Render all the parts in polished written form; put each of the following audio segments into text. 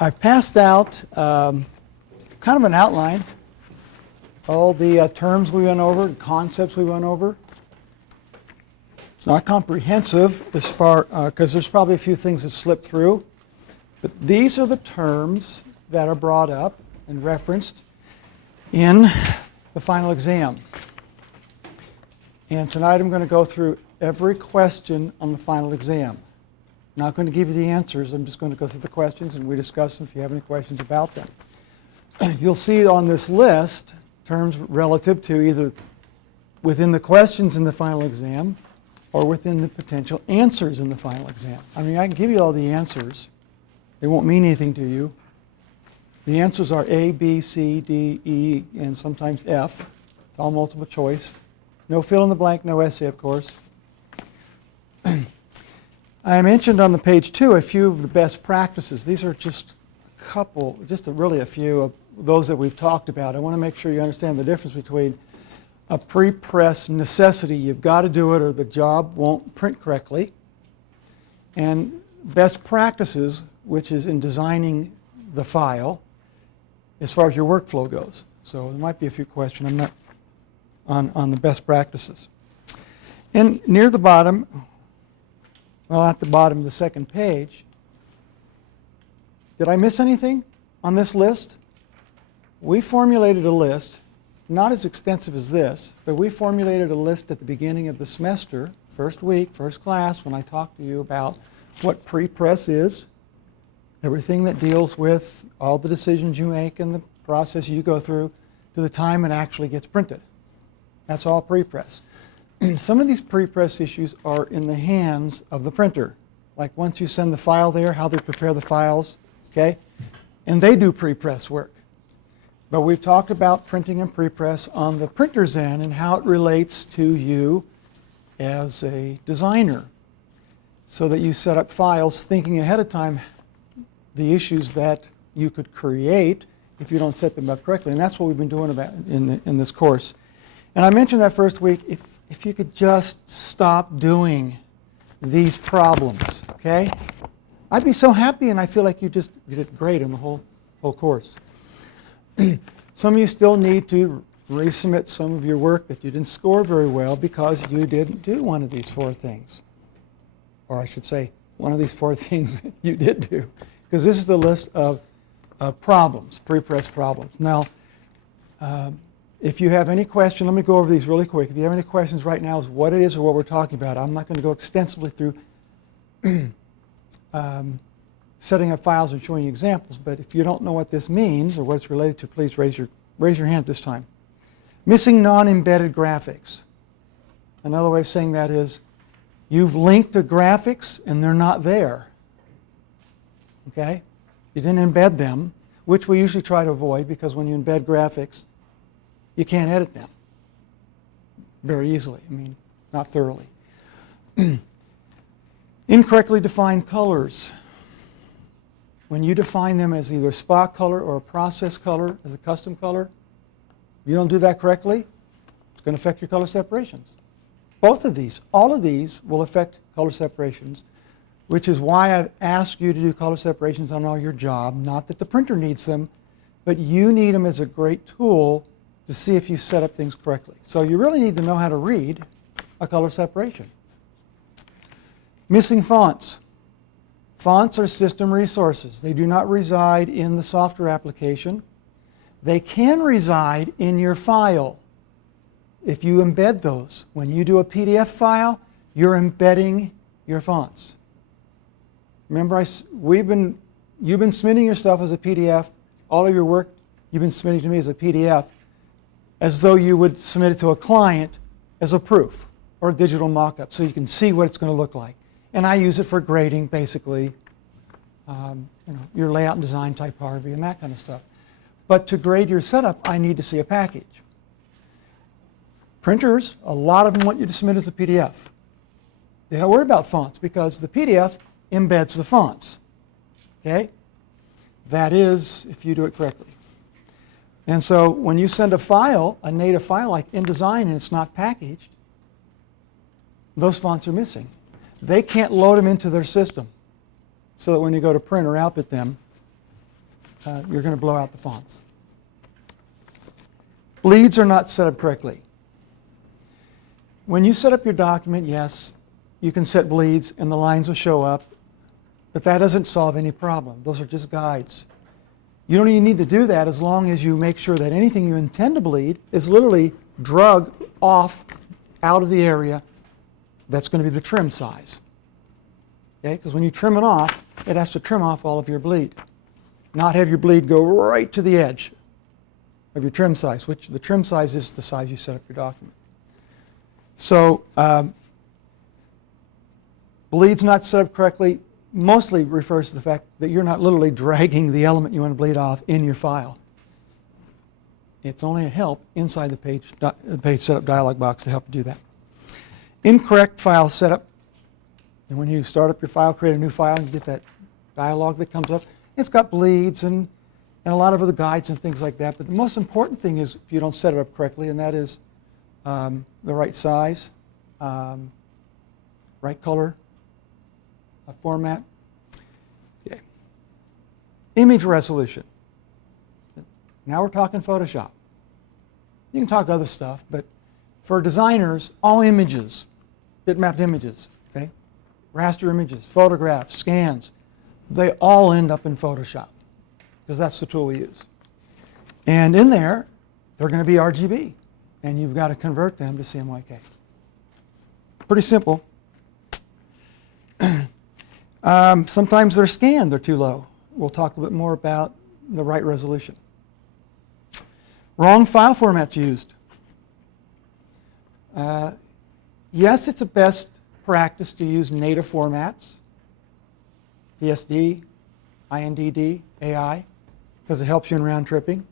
I've passed out kind of an outline, all the terms we went over, concepts we went over. It's not comprehensive as far, because there's probably a few things that slip through, but these are the terms that are brought up and referenced in the final exam. And tonight I'm going to go through every question on the final exam. I'm not going to give you the answers, I'm just going to go through the questions and we discuss them if you have any questions about them. You'll see on this list terms relative to either within the questions in the final exam or within the potential answers in the final exam. I mean, I can give you all the answers. They won't mean anything to you. The answers are A, B, C, D, E, and sometimes F. It's all multiple choice. No fill in the blank, no essay, of course. I mentioned on the page 2 a few of the best practices. These are just a couple, really a few of those that we've talked about. I want to make sure you understand the difference between a pre-press necessity, you've got to do it or the job won't print correctly, and best practices, which is in designing the file as far as your workflow goes. So there might be a few questions on the best practices. And near the bottom, well, at the bottom of the second page, did I miss anything on this list? We formulated a list, not as extensive as this, but we formulated a list at the beginning of the semester, first week, first class, when I talked to you about what pre-press is, everything that deals with all the decisions you make and the process you go through to the time it actually gets printed. That's all pre-press. Some of these pre-press issues are in the hands of the printer. Like once you send the file there, how they prepare the files, okay? And they do pre-press work. But we've talked about printing and pre-press on the printer's end and how it relates to you as a designer, so that you set up files thinking ahead of time the issues that you could create if you don't set them up correctly. And that's what we've been doing about in this course. And I mentioned that first week, if you could just stop doing these problems, okay? I'd be so happy, and I feel like you did great in the whole course. Some of you still need to resubmit some of your work that you didn't score very well because you didn't do one of these 4 things. Or I should say, one of these 4 things you did do. Because this is the list of problems, pre-press problems. Now, if you have any question, let me go over these really quick. If you have any questions right now as what it is or what we're talking about, I'm not going to go extensively through setting up files and showing you examples, but if you don't know what this means or what it's related to, please raise your hand at this time. Missing non-embedded graphics. Another way of saying that is you've linked to graphics and they're not there. Okay? You didn't embed them, which we usually try to avoid because when you embed graphics, you can't edit them very easily. I mean, not thoroughly. Incorrectly defined colors. When you define them as either a spot color or a process color, as a custom color, if you don't do that correctly, it's going to affect your color separations. Both of these, all of these will affect color separations, which is why I've asked you to do color separations on all your job. Not that the printer needs them, but you need them as a great tool to see if you set up things correctly. So you really need to know how to read a color separation. Missing fonts. Fonts are system resources. They do not reside in the software application. They can reside in your file if you embed those. When you do a PDF file, you're embedding your fonts. Remember, you've been submitting your stuff as a PDF. All of your work you've been submitting to me as a PDF, as though you would submit it to a client as a proof or a digital mock-up so you can see what it's going to look like. And I use it for grading, basically, your layout and design typography and that kind of stuff. But to grade your setup, I need to see a package. Printers, a lot of them want you to submit as a PDF. They don't worry about fonts because the PDF embeds the fonts. Okay? That is, if you do it correctly. And so when you send a file, a native file like InDesign, and it's not packaged, those fonts are missing. They can't load them into their system so that when you go to print or output them, you're going to blow out the fonts. Bleeds are not set up correctly. When you set up your document, yes, you can set bleeds and the lines will show up, but that doesn't solve any problem. Those are just guides. You don't even need to do that as long as you make sure that anything you intend to bleed is literally drug off out of the area that's going to be the trim size. Okay? Because when you trim it off, it has to trim off all of your bleed. Not have your bleed go right to the edge of your trim size, which the trim size is the size you set up your document. So bleeds not set up correctly mostly refers to the fact that you're not literally dragging the element you want to bleed off in your file. It's only a help inside the page setup dialog box to help you do that. Incorrect file setup. And when you start up your file, create a new file, and you get that dialog that comes up, it's got bleeds and a lot of other guides and things like that. But the most important thing is if you don't set it up correctly, and that is the right size, right color, format. Okay. Image resolution. Now we're talking Photoshop. You can talk other stuff, but for designers, all images, bitmapped images, okay, raster images, photographs, scans, they all end up in Photoshop because that's the tool we use. And in there, they're going to be RGB, and you've got to convert them to CMYK. Pretty simple. Sometimes they're scanned, they're too low. We'll talk a bit more about the right resolution. Wrong file formats used. Yes, it's a best practice to use native formats, PSD, INDD, AI, because it helps you in round tripping.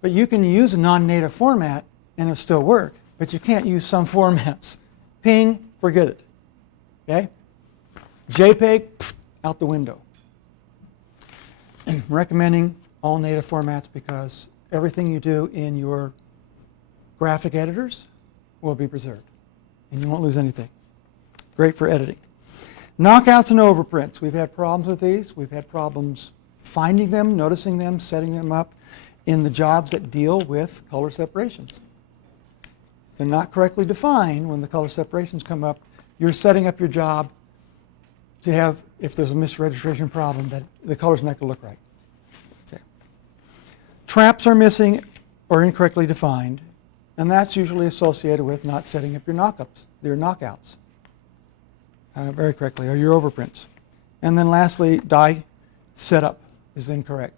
But you can use a non-native format and it'll still work, but you can't use some formats. PNG, forget it. Okay? JPEG, out the window. Recommending all native formats because everything you do in your graphic editors will be preserved and you won't lose anything. Great for editing. Knockouts and overprints. We've had problems with these. We've had problems finding them, noticing them, setting them up in the jobs that deal with color separations. If they're not correctly defined when the color separations come up, you're setting up your job to have, if there's a misregistration problem, that the color's not going to look right. Okay. Traps are missing or incorrectly defined, and that's usually associated with not setting up your knockouts very correctly, or your overprints. And then lastly, die setup is incorrect,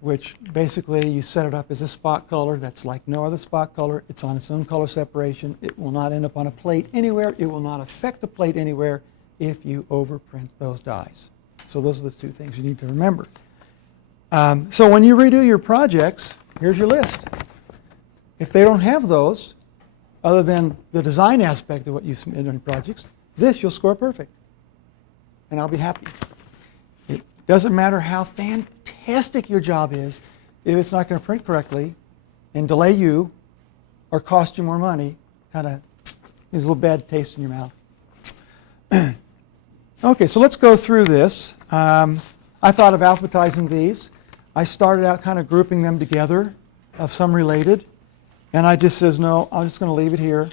which basically you set it up as a spot color that's like no other spot color. It's on its own color separation. It will not end up on a plate anywhere. It will not affect the plate anywhere if you overprint those dies. So those are the two things you need to remember. So when you redo your projects, here's your list. If they don't have those, other than the design aspect of what you submit on your projects, this you'll score perfect. And I'll be happy. It doesn't matter how fantastic your job is, if it's not going to print correctly and delay you or cost you more money, kind of is a little bad taste in your mouth. Okay, so let's go through this. I thought of alphabetizing these. I started out kind of grouping them together, of some related, and I just says, no, I'm just going to leave it here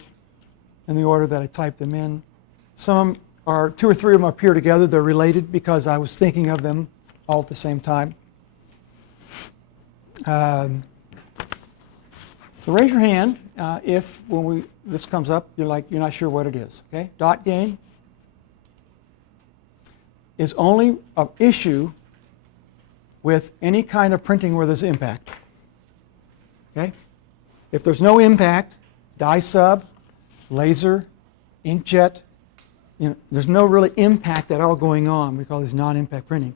in the order that I typed them in. Some are, 2 or 3 of them appear together. They're related because I was thinking of them all at the same time. So raise your hand if, when this comes up, you're not sure what it is. Okay, dot gain is only an issue with any kind of printing where there's impact. Okay? If there's no impact, dye sub, laser, inkjet, there's no really impact at all going on. We call these non-impact printing.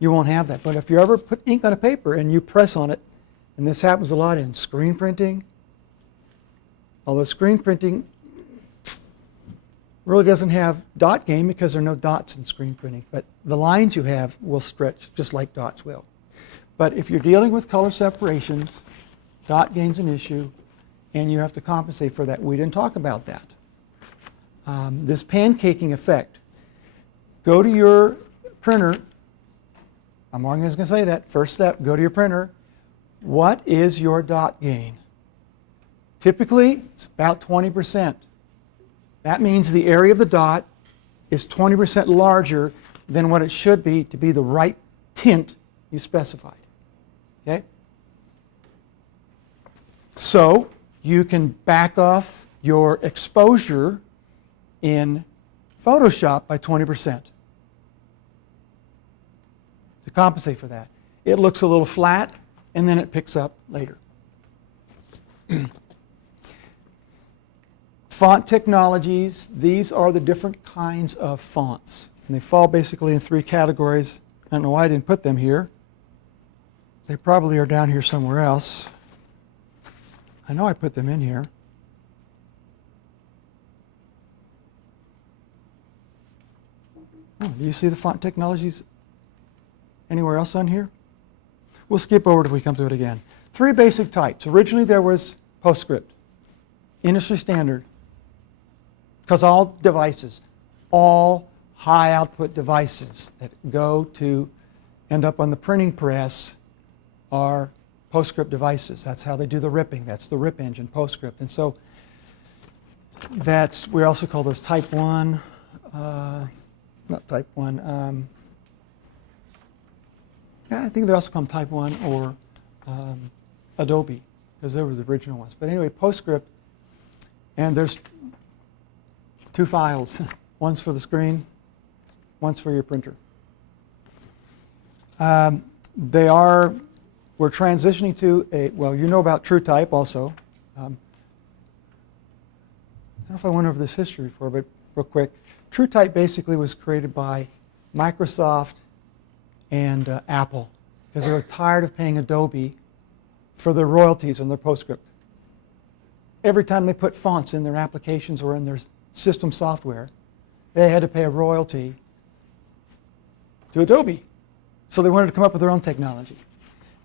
You won't have that. But if you ever put ink on a paper and you press on it, and this happens a lot in screen printing, although screen printing really doesn't have dot gain because there are no dots in screen printing, but the lines you have will stretch just like dots will. But if you're dealing with color separations, dot gain's an issue, and you have to compensate for that. We didn't talk about that. This pancaking effect. Go to your printer I'm always going to say that. First step, go to your printer. What is your dot gain? Typically, it's about 20%. That means the area of the dot is 20% larger than what it should be to be the right tint you specified. Okay? So you can back off your exposure in Photoshop by 20% to compensate for that. It looks a little flat, and then it picks up later. Font technologies, these are the different kinds of fonts. And they fall basically in 3 categories. I don't know why I didn't put them here. They probably are down here somewhere else. I know I put them in here. Oh, do you see the font technologies anywhere else on here? We'll skip over it if we come to it again. 3 basic types. Originally there was PostScript, industry standard, because all devices, all high output devices that go to end up on the printing press are PostScript devices. That's how they do the ripping. That's the rip engine, PostScript. And so we also call those type 1, not type 1, I think they also call them type 1 or Adobe, because they were the original ones. But anyway, PostScript, and there's 2 files. One's for the screen, one's for your printer. We're transitioning to well, you know about TrueType also. I don't know if I went over this history before, but real quick. TrueType basically was created by Microsoft and Apple because they were tired of paying Adobe for their royalties on their PostScript. Every time they put fonts in their applications or in their system software, they had to pay a royalty to Adobe. So they wanted to come up with their own technology.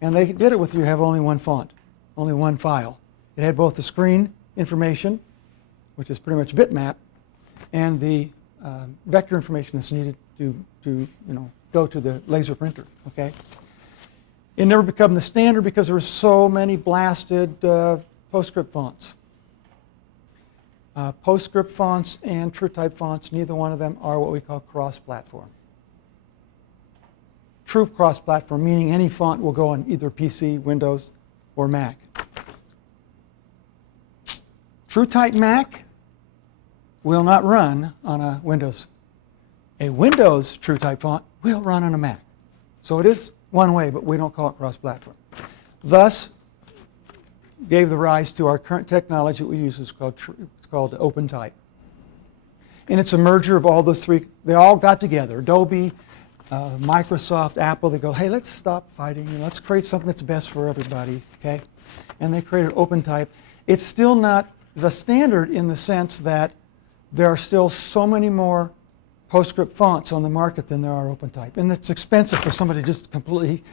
And they did it with you have only one font, only one file. It had both the screen information, which is pretty much bitmap, and the vector information that's needed to go to the laser printer. Okay. It never became the standard because there were so many blasted PostScript fonts. PostScript fonts and TrueType fonts, neither one of them are what we call cross-platform. True cross-platform, meaning any font will go on either PC, Windows, or Mac. TrueType Mac will not run on a Windows. A Windows TrueType font will run on a Mac. So it is one way, but we don't call it cross-platform. Thus, gave the rise to our current technology that we use. It's called OpenType. And it's a merger of all those 3. They all got together. Adobe, Microsoft, Apple, they go, hey, let's stop fighting and let's create something that's best for everybody, okay? And they created OpenType. It's still not the standard in the sense that there are still so many more PostScript fonts on the market than there are OpenType. And it's expensive for somebody to just completely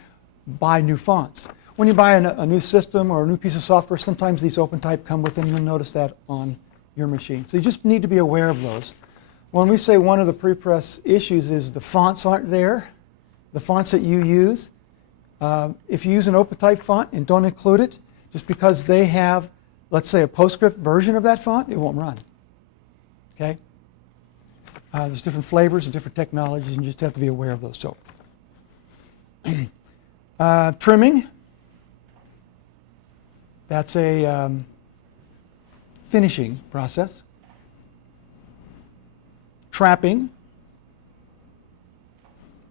buy new fonts. When you buy a new system or a new piece of software, sometimes these OpenType come with them. You'll notice that on your machine. So you just need to be aware of those. When we say one of the pre-press issues is the fonts aren't there, the fonts that you use, if you use an OpenType font and don't include it, just because they have, let's say, a PostScript version of that font, it won't run. Okay? There's different flavors and different technologies, and you just have to be aware of those. So, trimming, that's a finishing process. Trapping,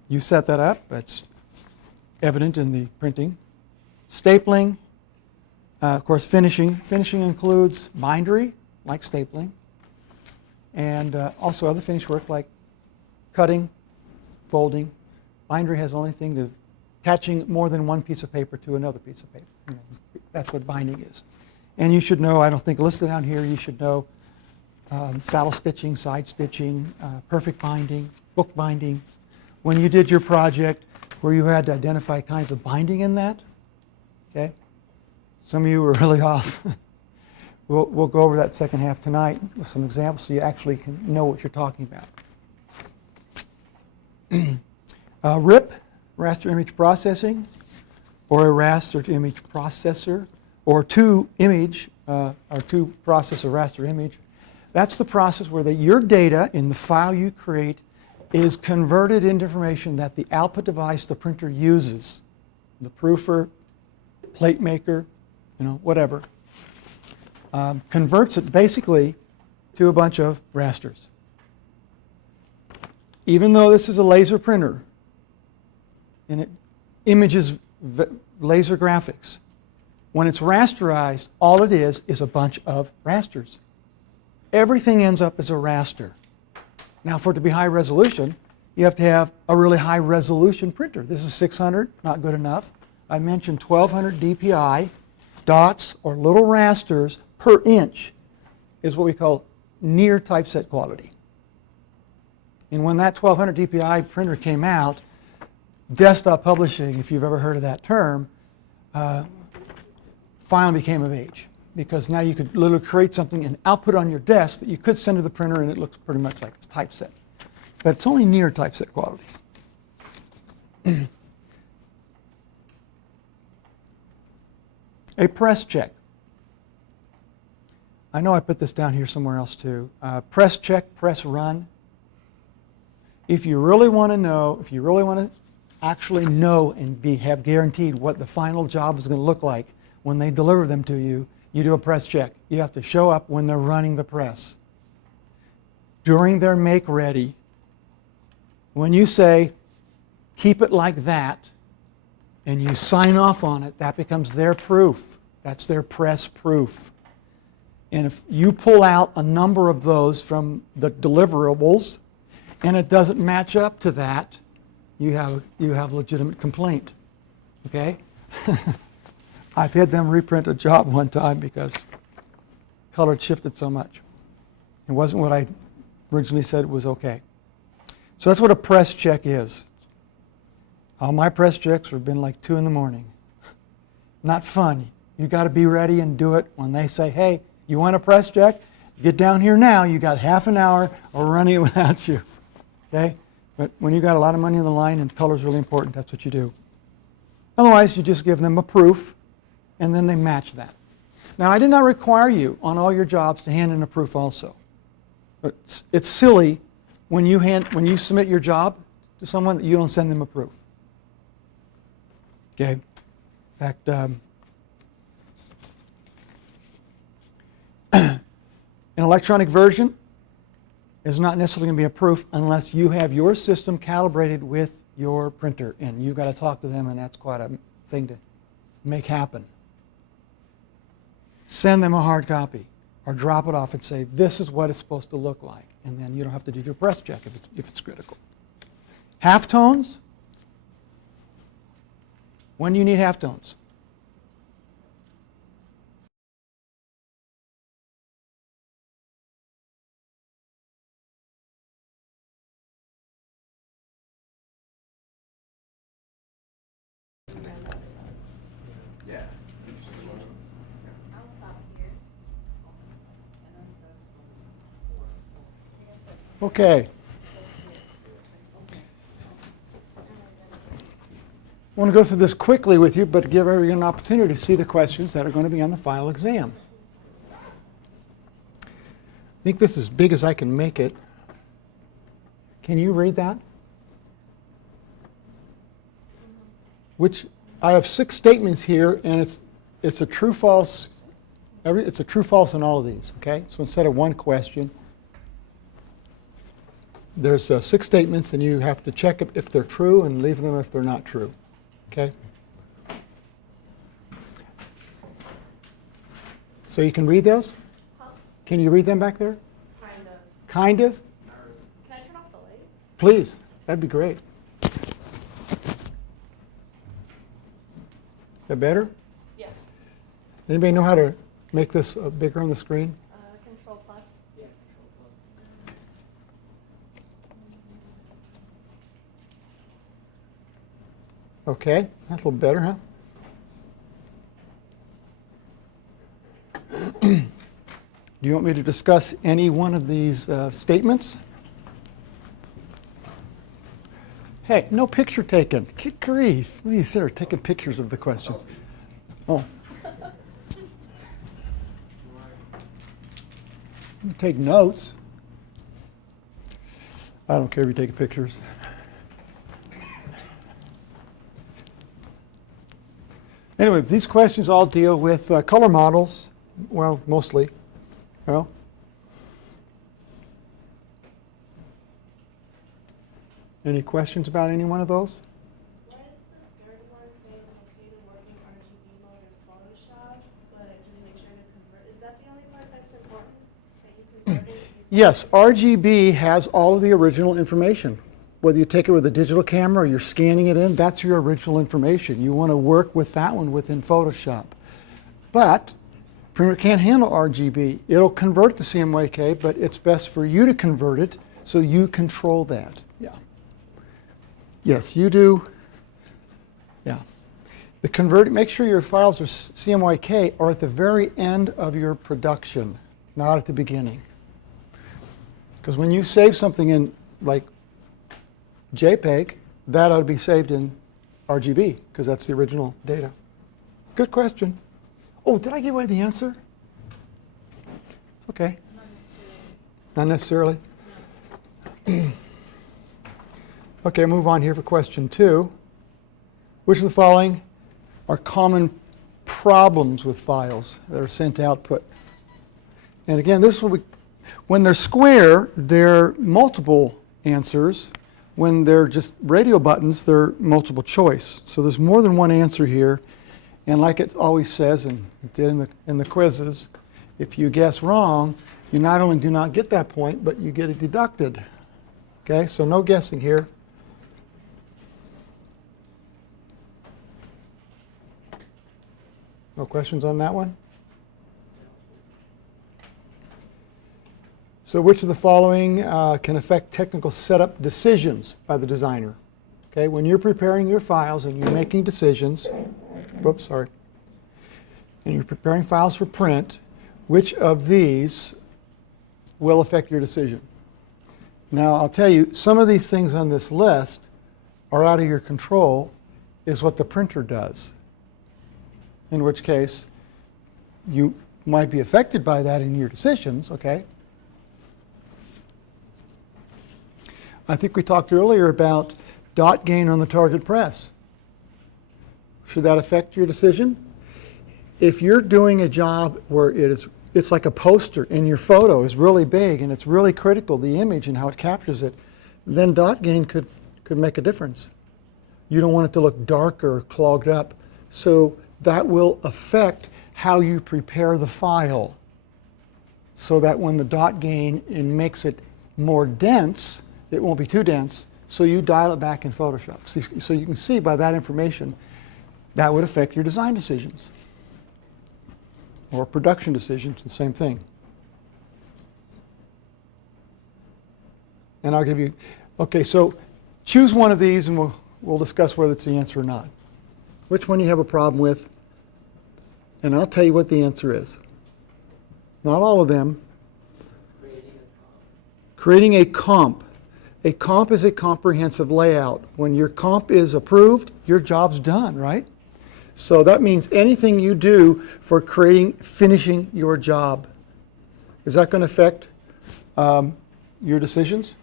you set that up. That's evident in the printing. Stapling, of course, finishing. Finishing includes bindery, like stapling, and also other finish work like cutting, folding. Bindery has only thing to attaching more than one piece of paper to another piece of paper. That's what binding is. And you should know, I don't think listed down here, you should know saddle stitching, side stitching, perfect binding, book binding. When you did your project where you had to identify kinds of binding in that, okay? Some of you were really off. We'll go over that second half tonight with some examples so you actually can know what you're talking about. raster image processing, or a raster image processor, or two processor raster image. That's the process where your data in the file you create is converted into information that the output device, the printer, uses. The proofer, plate maker, whatever, converts it basically to a bunch of rasters. Even though this is a laser printer and it images laser graphics, when it's rasterized, all it is a bunch of rasters. Everything ends up as a raster. Now, for it to be high resolution, you have to have a really high resolution printer. This is 600, not good enough. I mentioned 1200 dpi. Dots, or little rasters per inch, is what we call near typeset quality. And when that 1200 dpi printer came out, desktop publishing, if you've ever heard of that term, finally became of age. Because now you could literally create something and output on your desk that you could send to the printer and it looks pretty much like it's typeset. But it's only near typeset quality. A press check. I know I put this down here somewhere else too. Press check, press run. If you really want to know, if you really want to actually know and have guaranteed what the final job is going to look like when they deliver them to you, you do a press check. You have to show up when they're running the press. During their make ready, when you say, keep it like that, and you sign off on it, that becomes their proof. That's their press proof. And if you pull out a number of those from the deliverables and it doesn't match up to that, you have legitimate complaint. Okay? I've had them reprint a job one time because color had shifted so much. It wasn't what I originally said was okay. So that's what a press check is. All my press checks have been like 2 in the morning. Not fun. You got to be ready and do it when they say, hey, you want a press check? Get down here now. You got half an hour or running it without you. Okay? But when you got a lot of money on the line and color is really important, that's what you do. Otherwise, you just give them a proof and then they match that. Now, I did not require you on all your jobs to hand in a proof also. But it's silly when you submit your job to someone that you don't send them a proof. Okay? In fact, an electronic version is not necessarily going to be a proof unless you have your system calibrated with your printer, and you've got to talk to them, and that's quite a thing to make happen. Send them a hard copy or drop it off and say, this is what it's supposed to look like, and then you don't have to do your press check if it's critical. Halftones. When do you need halftones? Yeah. Okay. I want to go through this quickly with you, but give everyone an opportunity to see the questions that are going to be on the final exam. I think this is as big as I can make it. Can you read that? Which I have 6 statements here, and it's a true false. It's a true false in all of these. Okay, so instead of one question, there's 6 statements, and you have to check if they're true and leave them if they're not true. Okay. So you can read those? Can you read them back there? Kind of. Kind of? Can I turn off the light? Please. That'd be great. That better? Yeah. Anybody know how to make this bigger on the screen? Control plus. Yeah. Okay, that's a little better, huh? Do you want me to discuss any one of these statements? Hey, no picture taken. Good grief. What are you sitting there taking pictures of the questions? Oh. You take notes. I don't care if you take pictures. Anyway, these questions all deal with color models. Well, mostly. Well, any questions about any one of those? Why does the third one say it's okay to work in RGB mode in Photoshop, but just make sure to convert? Is that the only part that's important? That you convert it? Yes, RGB has all of the original information. Whether you take it with a digital camera or you're scanning it in, that's your original information. You want to work with that one within Photoshop. But printer can't handle RGB. It'll convert to CMYK, but it's best for you to convert it so you control that. Yeah. Yes, you do. Yeah. The convert, make sure your files are CMYK are at the very end of your production, not at the beginning. Because when you save something in like JPEG, that ought to be saved in RGB because that's the original data. Good question. Oh, did I give away the answer? It's okay. Not necessarily. Okay, move on here for question 2. Which of the following are common problems with files that are sent to output? And again, this will be, when they're square, they're multiple answers. When they're just radio buttons, they're multiple choice. So there's more than one answer here. And like it always says, and it did in the quizzes, if you guess wrong, you not only do not get that point, but you get it deducted. Okay, so no guessing here. No questions on that one? So which of the following can affect technical setup decisions by the designer? Okay, when you're preparing your files and you're making decisions, whoops, sorry, and you're preparing files for print, which of these will affect your decision? Now, I'll tell you, some of these things on this list are out of your control, is what the printer does. In which case, you might be affected by that in your decisions, okay? I think we talked earlier about dot gain on the target press. Should that affect your decision? If you're doing a job where it's like a poster and your photo is really big and it's really critical, the image and how it captures it, then dot gain could make a difference. You don't want it to look darker or clogged up. So that will affect how you prepare the file so that when the dot gain makes it more dense, it won't be too dense, so you dial it back in Photoshop. So you can see by that information, that would affect your design decisions. Or production decisions, the same thing. And I'll give you, okay, so choose one of these and we'll discuss whether it's the answer or not. Which one you have a problem with, and I'll tell you what the answer is. Not all of them. Creating a comp. A comp is a comprehensive layout. When your comp is approved, your job's done, right? So that means anything you do for finishing your job. Is that going to affect your decisions?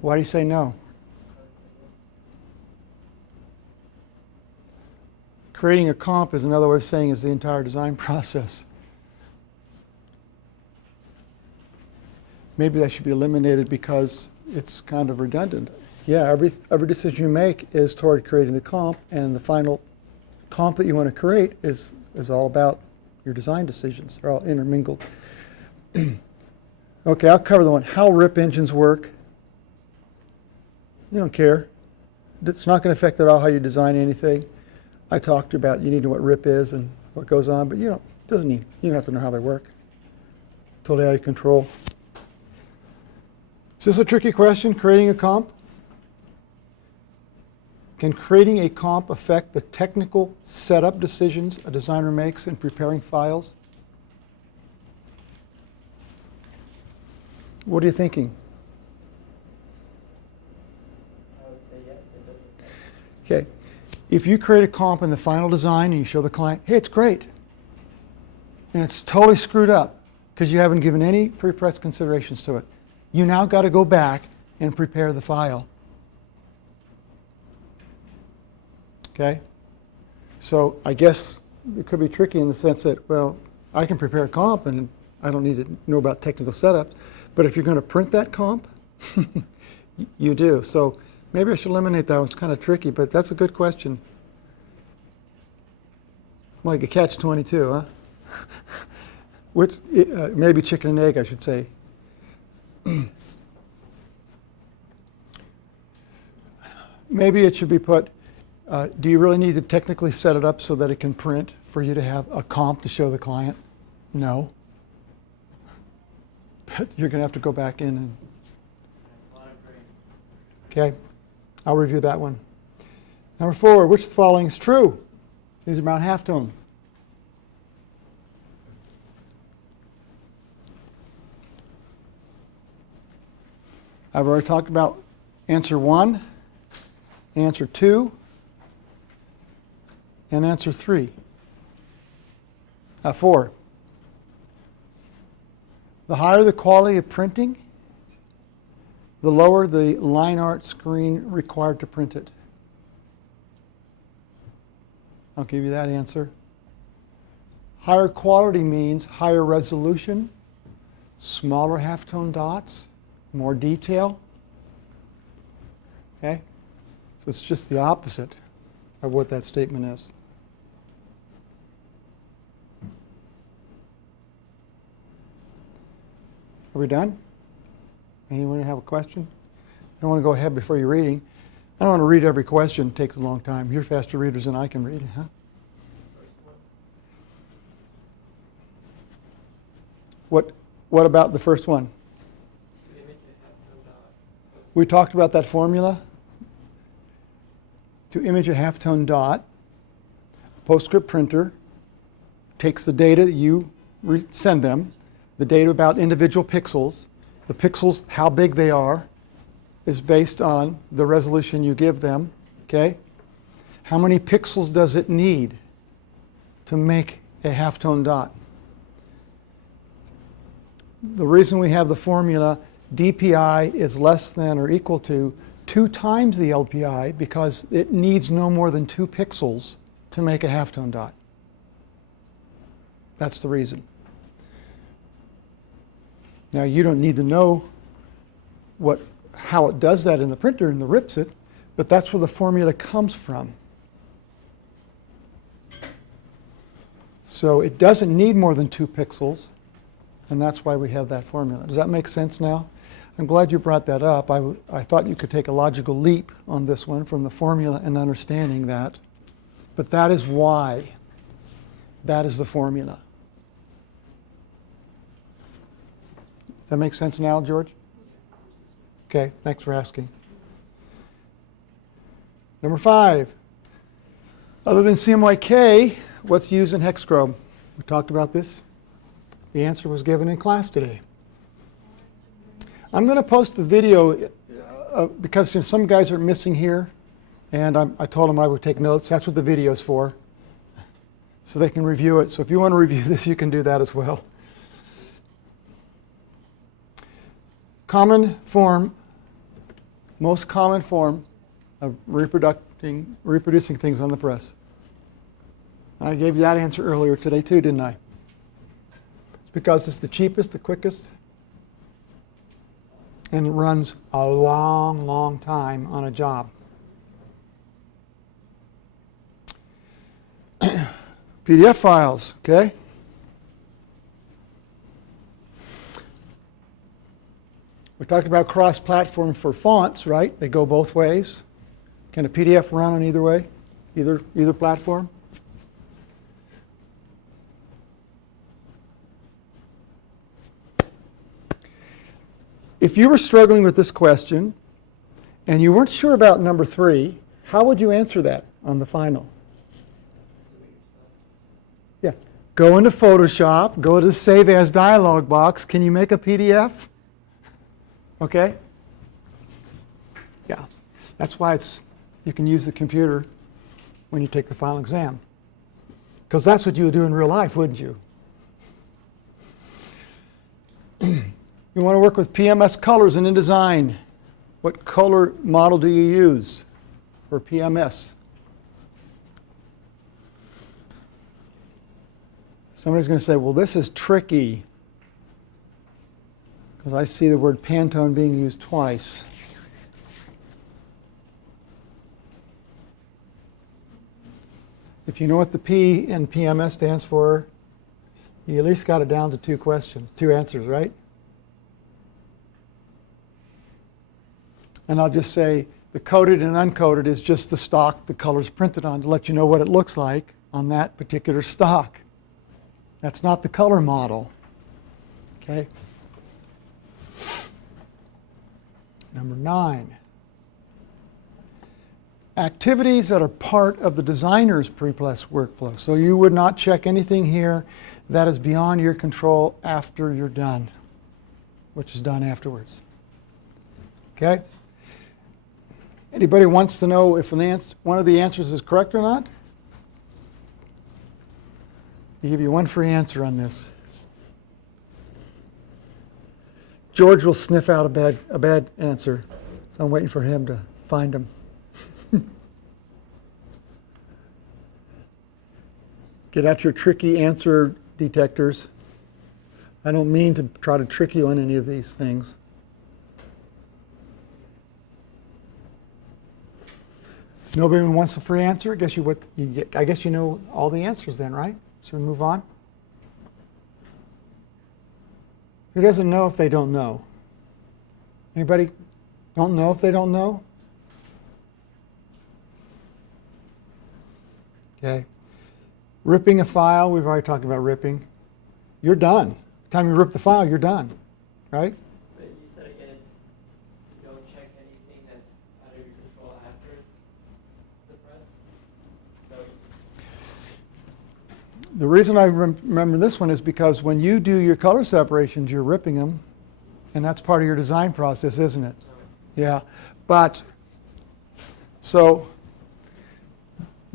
Why do you say no? Creating a comp is another way of saying is the entire design process. Maybe that should be eliminated because it's kind of redundant. Yeah, every decision you make is toward creating the comp, and the final comp that you want to create is all about your design decisions. They're all intermingled. Okay, I'll cover the one. How RIP engines work. You don't care. It's not going to affect at all how you design anything. I talked about you need to know what RIP is and what goes on, but you don't have to know how they work. Totally out of control. Is this a tricky question, creating a comp? Can creating a comp affect the technical setup decisions a designer makes in preparing files? What are you thinking? I would say yes, it doesn't matter. Okay. If you create a comp in the final design and you show the client, hey, it's great, and it's totally screwed up because you haven't given any pre-press considerations to it, you now got to go back and prepare the file. Okay? So I guess it could be tricky in the sense that, well, I can prepare a comp and I don't need to know about technical setups, but if you're going to print that comp, you do. So maybe I should eliminate that one. It's kind of tricky, but that's a good question. Like a catch-22, huh? Which, maybe chicken and egg, I should say. Maybe it should be put, do you really need to technically set it up so that it can print for you to have a comp to show the client? No. But you're going to have to go back in and... That's a lot of green. Okay, I'll review that one. Number 4, which of the following is true? These are about halftones. I've already talked about answer 1, answer 2, and answer 3. 4. The higher the quality of printing, the lower the line art screen required to print it. I'll give you that answer. Higher quality means higher resolution, smaller halftone dots, more detail. Okay? So it's just the opposite of what that statement is. Are we done? Anyone have a question? I don't want to go ahead before you're reading. I don't want to read every question. It takes a long time. You're faster readers than I can read, huh? What about the first one? We talked about that formula. To image a halftone dot, PostScript printer takes the data that you send them, the data about individual pixels. The pixels, how big they are, is based on the resolution you give them, okay? How many pixels does it need to make a halftone dot? The reason we have the formula DPI is less than or equal to 2 times the LPI because it needs no more than 2 pixels to make a halftone dot. That's the reason. Now you don't need to know how it does that in the printer and the rips it, but that's where the formula comes from. So it doesn't need more than 2 pixels, and that's why we have that formula. Does that make sense now? I'm glad you brought that up. I thought you could take a logical leap on this one from the formula and understanding that, but that is why. That is the formula. Does that make sense now, George? Okay, thanks for asking. Number 5. Other than CMYK, what's used in Hexchrome? We talked about this. The answer was given in class today. I'm going to post the video because some guys are missing here, and I told them I would take notes. That's what the video is for, so they can review it. So if you want to review this, you can do that as well. Common form, most common form of reproducing things on the press. I gave you that answer earlier today too, didn't I? It's because it's the cheapest, the quickest, and it runs a long, long time on a job. PDF files, okay? We talked about cross-platform for fonts, right? They go both ways. Can a PDF run on either way, either platform? If you were struggling with this question and you weren't sure about number 3, how would you answer that on the final? Yeah, go into Photoshop, go to the Save As dialog box. Can you make a PDF? Okay? Yeah. That's why you can use the computer when you take the final exam. Because that's what you would do in real life, wouldn't you? You want to work with PMS colors in InDesign. What color model do you use for PMS? Somebody's going to say, well, this is tricky, because I see the word Pantone being used twice. If you know what the P in PMS stands for, you at least got it down to two answers, right? And I'll just say the coded and uncoded is just the stock the color's printed on to let you know what it looks like on that particular stock. That's not the color model. Okay? Number 9. Activities that are part of the designer's pre-plus workflow. So you would not check anything here that is beyond your control after you're done, which is done afterwards. Okay? Anybody wants to know if one of the answers is correct or not? I'll give you one free answer on this. George will sniff out a bad answer, so I'm waiting for him to find them. Get out your tricky answer detectors. I don't mean to try to trick you on any of these things. Nobody wants a free answer? I guess you know all the answers then, right? Should we move on? Who doesn't know if they don't know? Anybody don't know if they don't know? Okay. Ripping a file, we've already talked about ripping. You're done. The time you rip the file, you're done, right? But you said again, you don't check anything that's out of your control after it's the press. So The reason I remember this one is because when you do your color separations, you're ripping them, and that's part of your design process, isn't it? Yeah. But, so,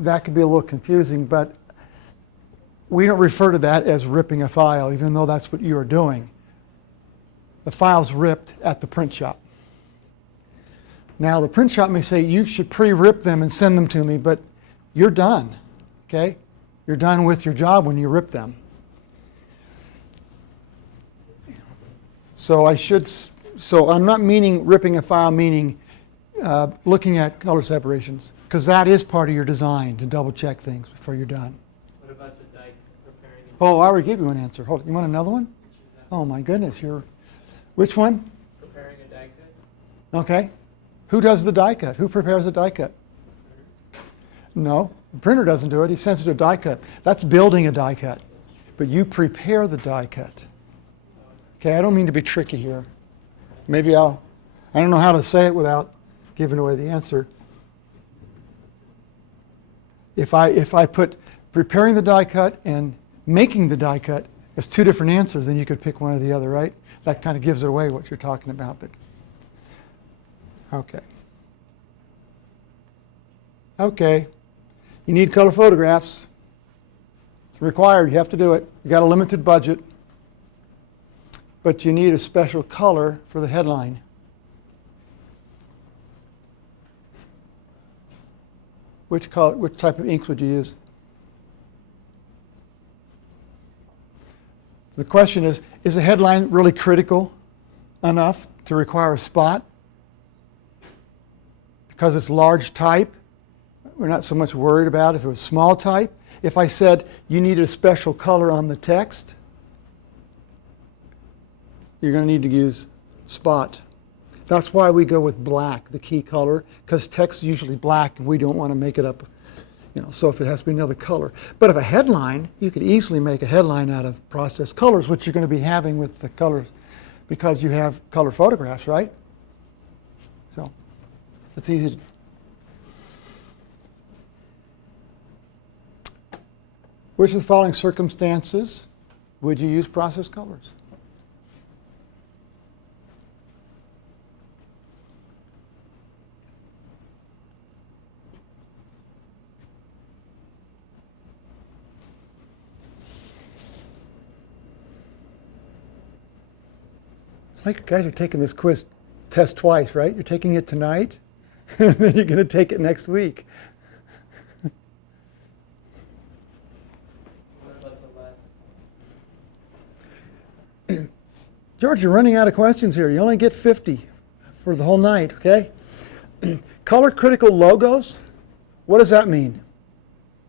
that could be a little confusing, but we don't refer to that as ripping a file, even though that's what you are doing. The file's ripped at the print shop. Now, the print shop may say, you should pre-rip them and send them to me, but you're done, okay? You're done with your job when you rip them. So I'm not meaning ripping a file, meaning looking at color separations, because that is part of your design, to double check things before you're done. what about the die preparing? Oh, I already gave you an answer. Hold on. You want another one? Oh my goodness, which one? Preparing a die cut? Okay. Who does the die cut? Who prepares the die cut? No, the printer doesn't do it. He sends it to a die cut. That's building a die cut. But you prepare the die cut. Okay, I don't mean to be tricky here. Maybe I don't know how to say it without giving away the answer. If I put preparing the die cut and making the die cut as two different answers, then you could pick one or the other, right? That kind of gives it away what you're talking about. But okay. Okay. You need color photographs. It's required. You have to do it. You got a limited budget. But you need a special color for the headline. Which type of inks would you use? The question is a headline really critical enough to require a spot? Because it's large type, we're not so much worried about if it was small type. If I said you needed a special color on the text, you're going to need to use spot. That's why we go with black, the key color, because text is usually black and we don't want to make it up, so if it has to be another color. But if a headline, you could easily make a headline out of processed colors, which you're going to be having with the colors because you have color photographs, right? So it's easy to. Which of the following circumstances, would you use processed colors? It's like you guys are taking this quiz test twice, right? You're taking it tonight, and then you're going to take it next week. What about the last? George, you're running out of questions here. You only get 50 for the whole night, okay? Color critical logos, what does that mean?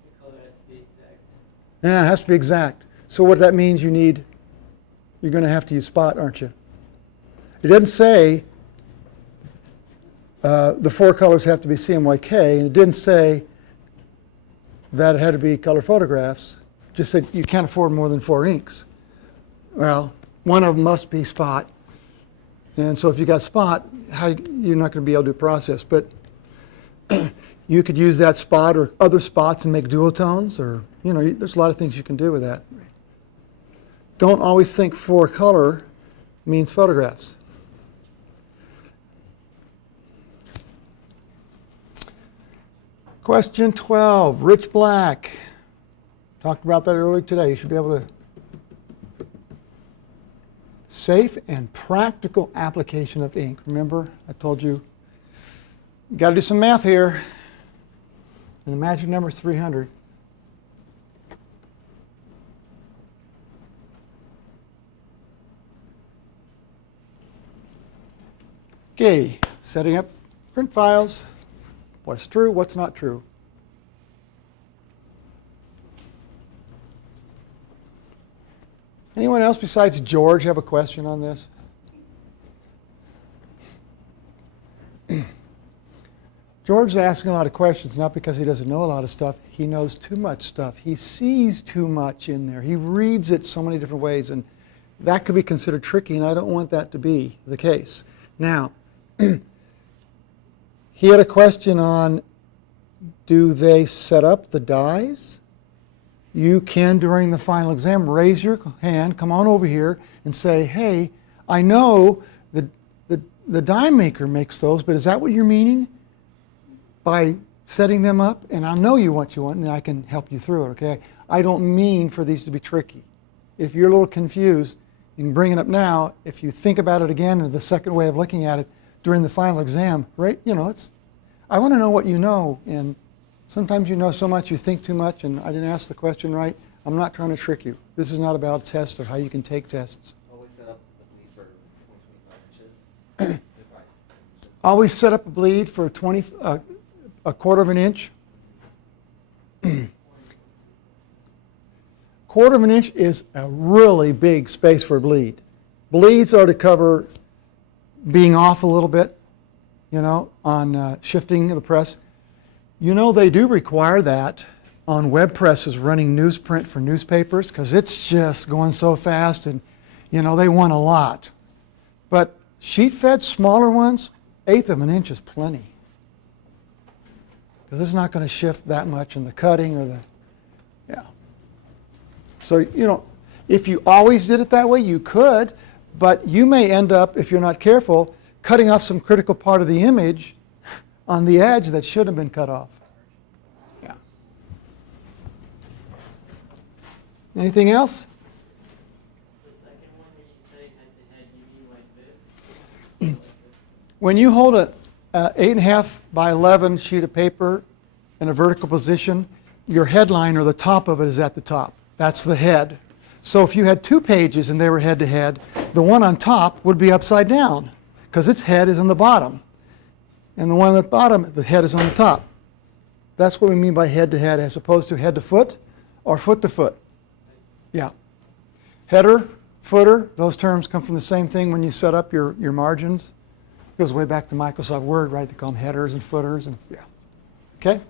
The color has to be exact. Yeah, it has to be exact. So what that means you're going to have to use spot, aren't you? It doesn't say the 4 colors have to be CMYK, and it didn't say that it had to be color photographs. It just said you can't afford more than 4 inks. Well, one of them must be spot. And so if you got spot, you're not going to be able to do process. But you could use that spot or other spots and make duotones, or, there's a lot of things you can do with that. Don't always think 4 color means photographs. Question 12, rich black. Talked about that earlier today. You should be able to. Safe and practical application of ink. Remember, I told you, you got to do some math here. And the magic number is 300. Okay, setting up print files. What's true, what's not true. Anyone else besides George have a question on this? George's asking a lot of questions, not because he doesn't know a lot of stuff. He knows too much stuff. He sees too much in there. He reads it so many different ways, and that could be considered tricky, and I don't want that to be the case. Now, he had a question on, do they set up the dies? You can, during the final exam, raise your hand, come on over here, and say, hey, I know the die maker makes those, but is that what you're meaning by setting them up? And I know what you want, and I can help you through it, okay? I don't mean for these to be tricky. If you're a little confused, you can bring it up now. If you think about it again, or the second way of looking at it during the final exam, right? I want to know what you know, and sometimes you know so much you think too much, and I didn't ask the question right. I'm not trying to trick you. This is not about a test or how you can take tests. Always set up the bleed for 25 inches. Always set up a bleed for a quarter of an inch. Quarter of an inch is a really big space for a bleed. Bleeds are to cover being off a little bit, on shifting the press. They do require that on web presses running newsprint for newspapers, because it's just going so fast, and they want a lot. But sheet fed smaller ones, 1/8 of an inch is plenty, because it's not going to shift that much in the cutting or the, yeah. So, if you always did it that way, you could, but you may end up, if you're not careful, cutting off some critical part of the image on the edge that should have been cut off. Yeah. Anything else? The second one, when you say head-to-head, you mean like this? When you hold a 8.5 by 11 sheet of paper in a vertical position, your headline or the top of it is at the top. That's the head. So if you had 2 pages and they were head-to-head, the one on top would be upside down, because its head is on the bottom. And the one at the bottom, the head is on the top. That's what we mean by head-to-head, as opposed to head-to-foot or foot-to-foot. Yeah. Header, footer, those terms come from the same thing when you set up your margins. It goes way back to Microsoft Word, right? They call them headers and footers, and yeah. Okay?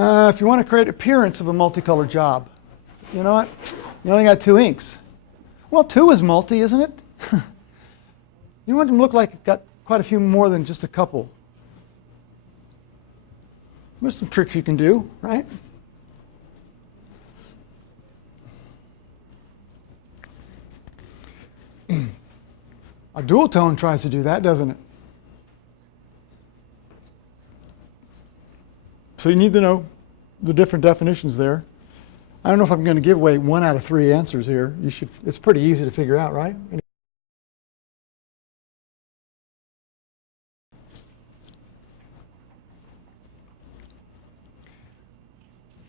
If you want to create appearance of a multicolored job, you know what? You only got 2 inks. Well, 2 is multi, isn't it? You want them to look like it got quite a few more than just a couple. There's some tricks you can do, right? A dual tone tries to do that, doesn't it? So you need to know the different definitions there. I don't know if I'm going to give away 1 out of 3 answers here. You should. It's pretty easy to figure out, right?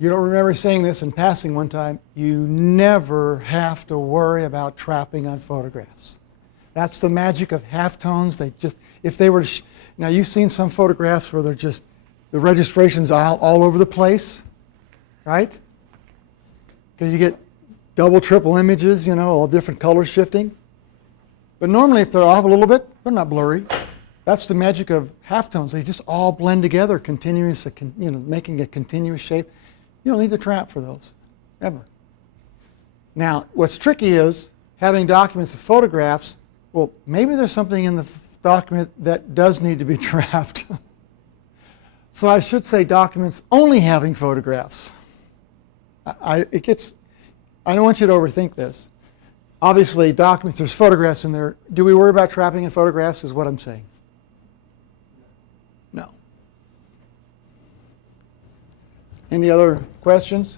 You don't remember saying this in passing one time, you never have to worry about trapping on photographs. That's the magic of halftones. They just, if they were, now you've seen some photographs where they're just, the registration's all over the place, right? Because you get double, triple images, you know, all different color shifting. But normally if they're off a little bit, they're not blurry. That's the magic of halftones. They just all blend together, continuous, you know, making a continuous shape. You don't need to trap for those, ever. Now, what's tricky is having documents of photographs. Well, maybe there's something in the document that does need to be trapped. So I should say documents only having photographs. I don't want you to overthink this. Obviously, documents, there's photographs in there. Do we worry about trapping in photographs is what I'm saying. No. Any other questions?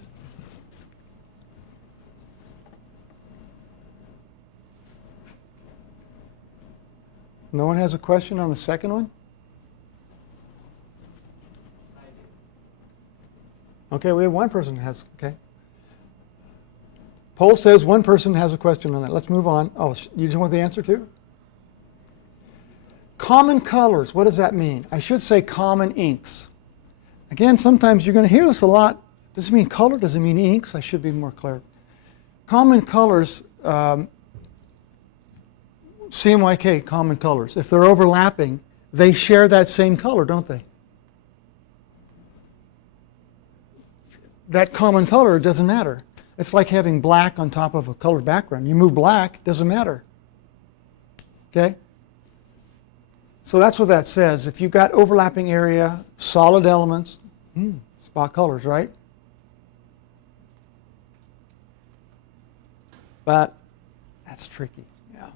No one has a question on the second one? I do. Okay, we have one person who has, okay. Poll says one person has a question on that. Let's move on. Oh, you just want the answer too? Common colors, what does that mean? I should say common inks. Again, sometimes you're going to hear this a lot. Does it mean color? Does it mean inks? I should be more clear. Common colors, CMYK, common colors. If they're overlapping, they share that same color, don't they? That common color doesn't matter. It's like having black on top of a colored background. You move black, it doesn't matter. Okay? So that's what that says. If you've got overlapping area, solid elements, spot colors, right? But that's tricky, yeah.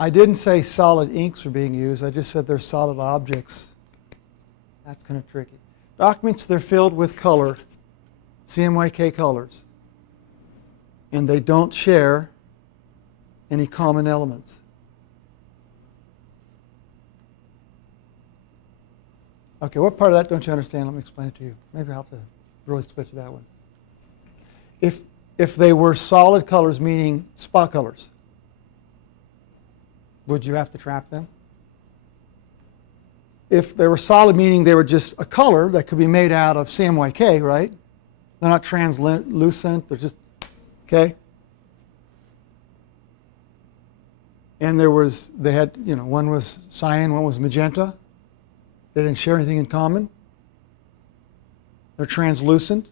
I didn't say solid inks are being used. I just said they're solid objects. That's kind of tricky. Documents, they're filled with color, CMYK colors. And they don't share any common elements. Okay, what part of that don't you understand? Let me explain it to you. Maybe I'll have to really switch that one. If they were solid colors, meaning spot colors, would you have to trap them? If they were solid, meaning they were just a color that could be made out of CMYK, right? They're not translucent, they're just, okay? And they had, you know, one was cyan, one was magenta. They didn't share anything in common. They're translucent.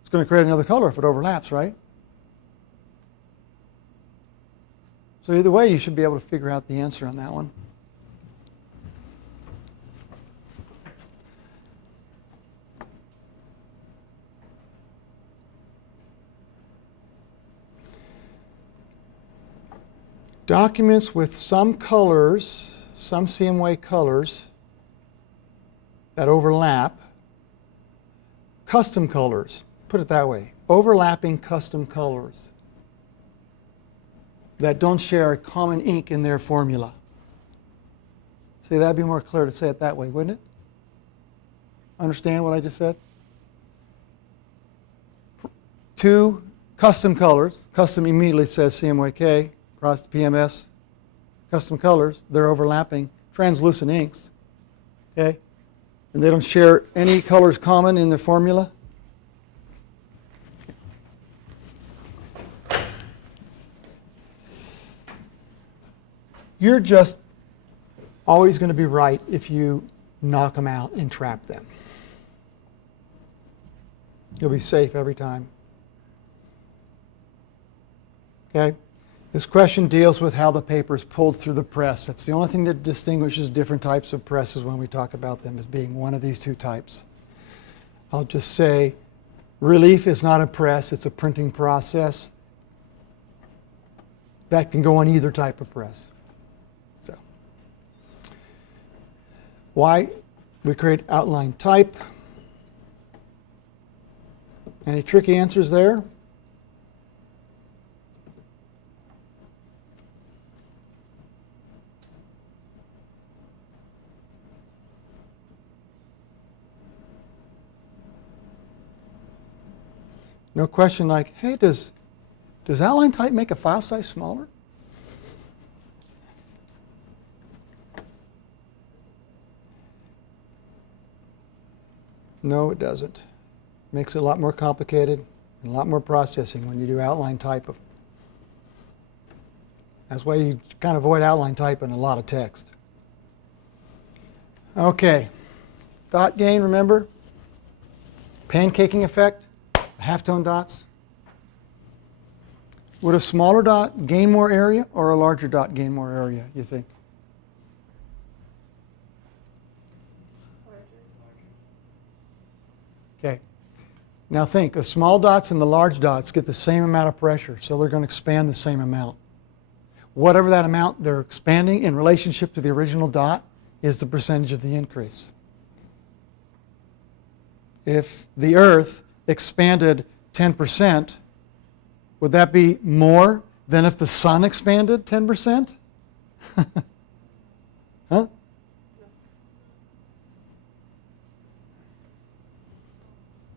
It's going to create another color if it overlaps, right? So either way, you should be able to figure out the answer on that one. Documents with some colors, some CMYK colors that overlap, custom colors, put it that way, overlapping custom colors that don't share a common ink in their formula. See, that'd be more clear to say it that way, wouldn't it? Understand what I just said? Two custom colors, custom immediately says CMYK, across the PMS, custom colors, they're overlapping, translucent inks, okay? And they don't share any colors common in their formula. You're just always going to be right if you knock them out and trap them. You'll be safe every time. Okay? This question deals with how the paper is pulled through the press. That's the only thing that distinguishes different types of presses when we talk about them as being one of these two types. I'll just say relief is not a press, it's a printing process. That can go on either type of press. So, Why we create outline type. Any tricky answers there? No question like, hey, does outline type make a file size smaller? No, it doesn't. Makes it a lot more complicated and a lot more processing when you do outline type. That's why you kind of avoid outline type in a lot of text. Okay, dot gain, remember? Pancaking effect, halftone dots. Would a smaller dot gain more area or a larger dot gain more area, you think? Okay. Now think, the small dots and the large dots get the same amount of pressure, so they're going to expand the same amount. Whatever that amount they're expanding in relationship to the original dot is the percentage of the increase. If the Earth expanded 10%, would that be more than if the Sun expanded 10%? Huh?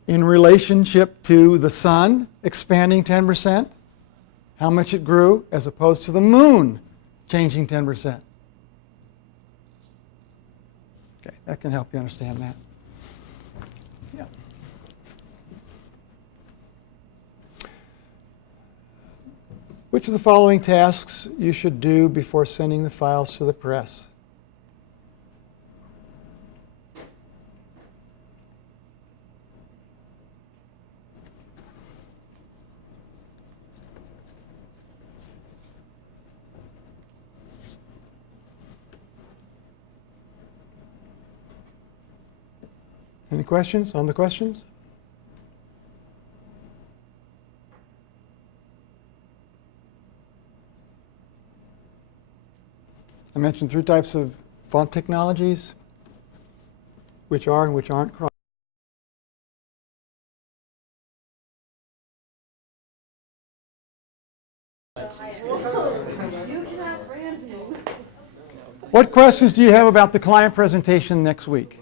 In relationship to the Sun expanding 10%, how much it grew as opposed to the Moon changing 10%. Okay, that can help you understand that. Yeah. Which of the following tasks you should do before sending the files to the press? Any questions on the questions? I mentioned 3 types of font technologies, which are and which aren't. What questions do you have about the client presentation next week?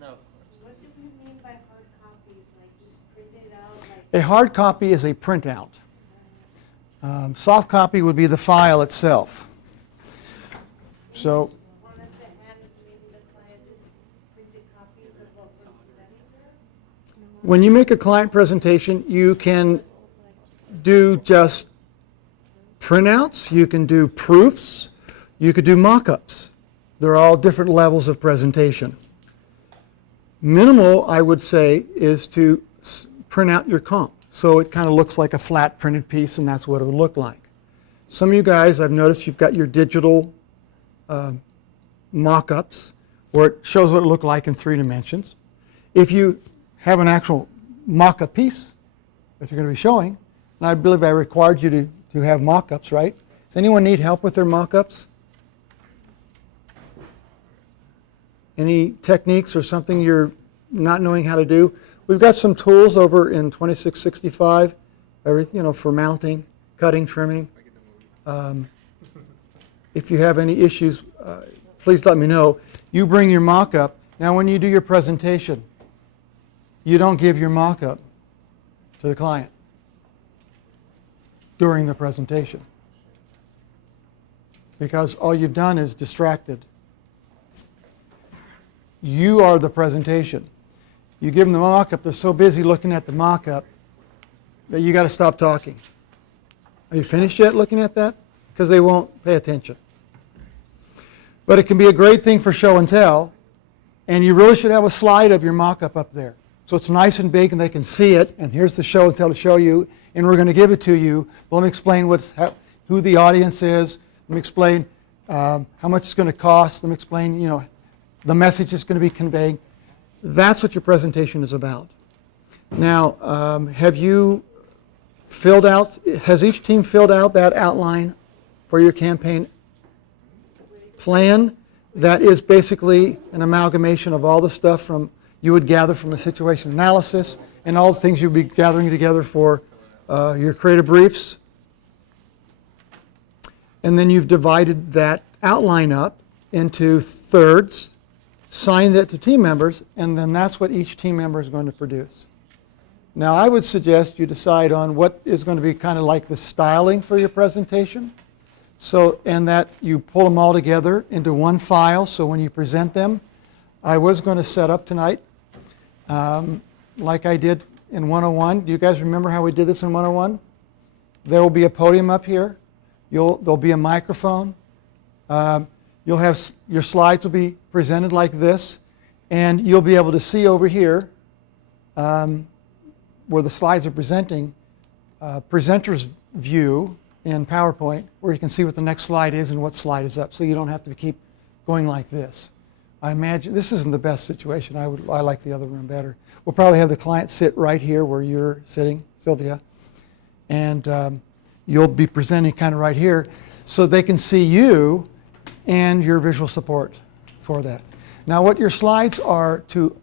No. What do you mean by hard copies? Like just print it out? Like A hard copy is a printout. Soft copy would be the file itself. So want us to hand maybe the client just printed copies of what we're presenting to them? when you make a client presentation, you can do just printouts, you can do proofs, you could do mock-ups. They're all different levels of presentation. Minimal, I would say, is to print out your comp. So it kind of looks like a flat printed piece, and that's what it would look like. Some of you guys, I've noticed you've got your digital mock-ups where it shows what it looked like in 3 dimensions. If you have an actual mock-up piece that you're going to be showing, and I believe I required you to have mock-ups, right? Does anyone need help with their mock-ups? Any techniques or something you're not knowing how to do? We've got some tools over in 2665, everything, for mounting, cutting, trimming. If you have any issues, please let me know. You bring your mock-up. Now, when you do your presentation, you don't give your mock-up to the client during the presentation, because all you've done is distracted. You are the presentation. You give them the mock-up, they're so busy looking at the mock-up that you got to stop talking. Are you finished yet looking at that? Because they won't pay attention. But it can be a great thing for show and tell, and you really should have a slide of your mock-up up there. So it's nice and big and they can see it, and here's the show and tell to show you, and we're going to give it to you. But let me explain who the audience is. Let me explain how much it's going to cost. Let me explain, the message is going to be conveyed. That's what your presentation is about. Now, have you filled out, has each team filled out that outline for your campaign plan? that is basically an amalgamation of all the stuff from you would gather from a situation analysis and all the things you'd be gathering together for your creative briefs. And then you've divided that outline up into thirds, signed that to team members, and then that's what each team member is going to produce. Now, I would suggest you decide on what is going to be kind of like the styling for your presentation. So, and that you pull them all together into one file, so when you present them, I was going to set up tonight, like I did in 101. Do you guys remember how we did this in 101? There will be a podium up here. There'll be a microphone. You'll have, your slides will be presented like this, and you'll be able to see over here where the slides are presenting, presenter's view in PowerPoint, where you can see what the next slide is and what slide is up, so you don't have to keep going like this. I imagine this isn't the best situation. I like the other room better. We'll probably have the client sit right here where you're sitting, Sylvia, and you'll be presenting kind of right here, so they can see you and your visual support for that. Now, what your slides are to